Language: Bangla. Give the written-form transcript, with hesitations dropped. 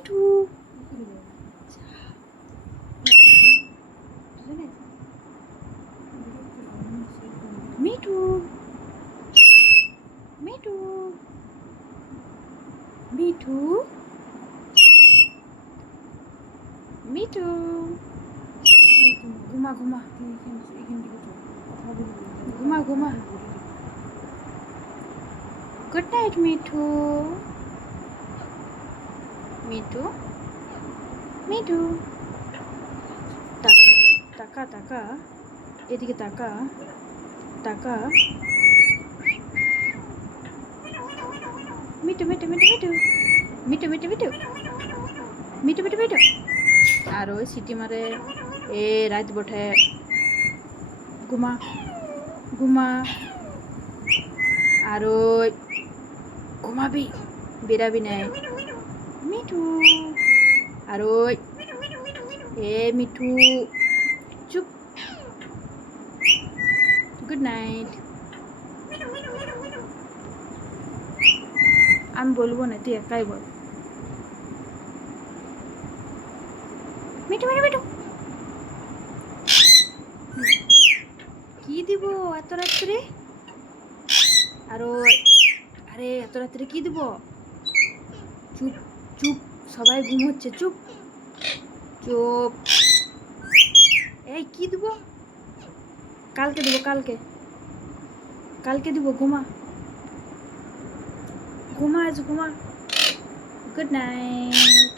মিঠু মিঠু মিঠু মিঠু মিঠু ঘুমা ঘুমা ঘুমা ঘুমা গুড নাইট মিঠু মিঠু মিঠু তাকা তাকা এদিকে তাকা তাকা মিঠু মিঠু মিঠু মিঠু মিঠু মিঠু মিঠু মিঠু মিঠু আর ওই সিটি মারে এ রাত বঠে ঘুমা ঘুমা আর ওই ঘুমাবি বেরাবি নাই মিঠু আর ওই এ মিঠু চুপ গুড নাইট আমি বলবো না তুই একাই বল মিঠু মিঠু মিঠু কি দিব এত রাত্রে আর আরে এত রাত্রে কি দিব চুপ চুপ সবাই ঘুম হচ্ছে চুপ চুপ এই কি দিব কালকে দিব কালকে কালকে দিব ঘুমা ঘুমা আজ ঘুমা গুড নাইট